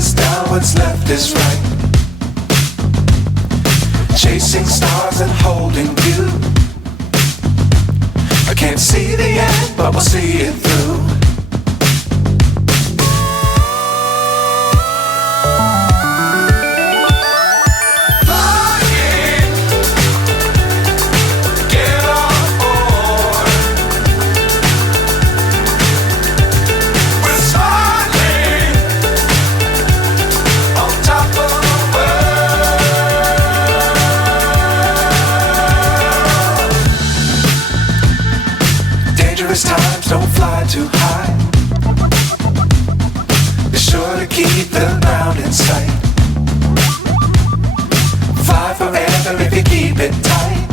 is down, what's left is right. Chasing stars and holding you. I can't see the end, but we'll see it through. Times don't fly too high. Be sure to keep the ground in sight. Fly forever if you keep it tight.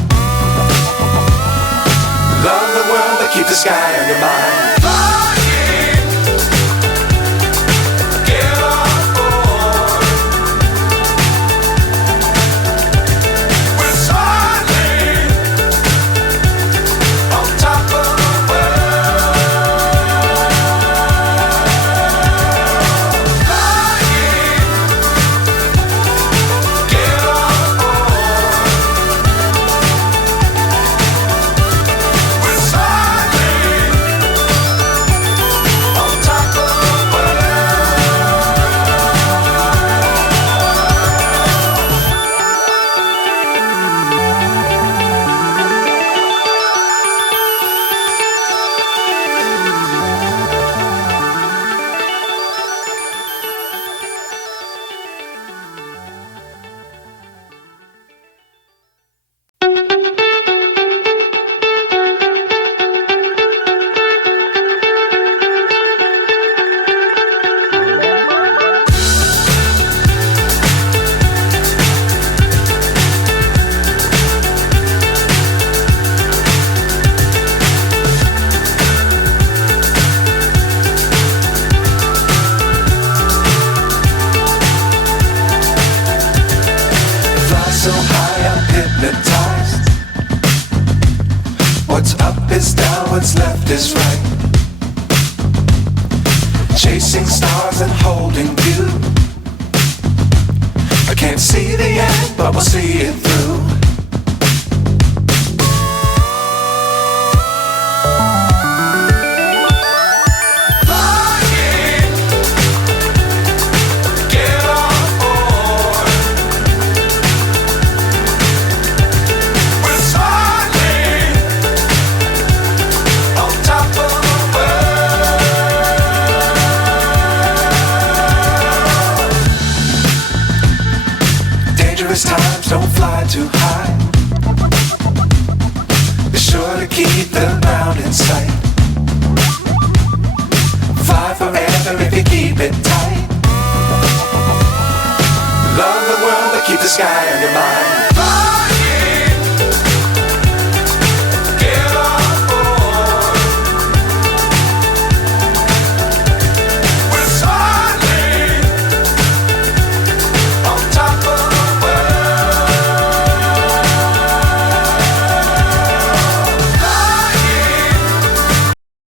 Love the world but keep the sky on your mind. So high I'm hypnotized. What's up is down, what's left is right. Chasing stars and holding you. I can't see the end, but we'll see it through. Times don't fly too high. Be sure to keep the ground in sight. Fly forever if you keep it tight. Love the world but keep the sky on your mind.